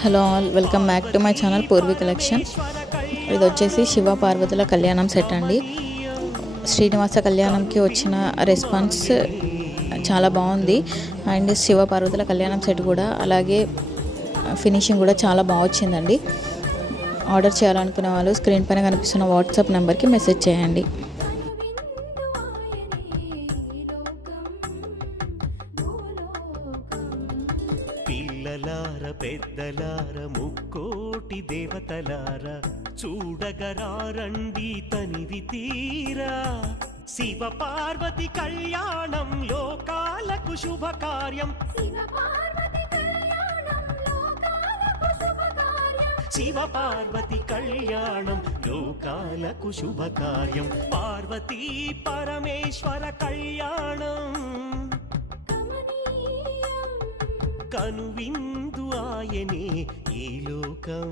Hello all, welcome back to my channel Purvi collection. ఇది వచ్చేసి శివ పార్వతుల కళ్యాణం సెట్ అండి. శ్రీనివాస కళ్యాణంకి వచ్చిన రెస్పాన్స్ చాలా బాగుంది. అండ్ శివ పార్వతుల కళ్యాణం సెట్ కూడా అలాగే ఫినిషింగ్ కూడా చాలా బాగా వచ్చిందండి. ఆర్డర్ చేయాలనుకునే వాళ్ళు స్క్రీన్ పైన కనిపిస్తున్న వాట్సాప్ నెంబర్కి మెసేజ్ చేయండి. పిల్లలార పెద్దలార ముక్కోటి దేవతలార చూడగరారండి తనివి తీరా. శివ పార్వతి కళ్యాణం లోకాలకు శుభకార్యం. శివ పార్వతి కళ్యాణం లోకాలకు శుభకార్యం. పార్వతీ పరమేశ్వర కళ్యాణం కనువిందు ఆయనే ఈ లోకం.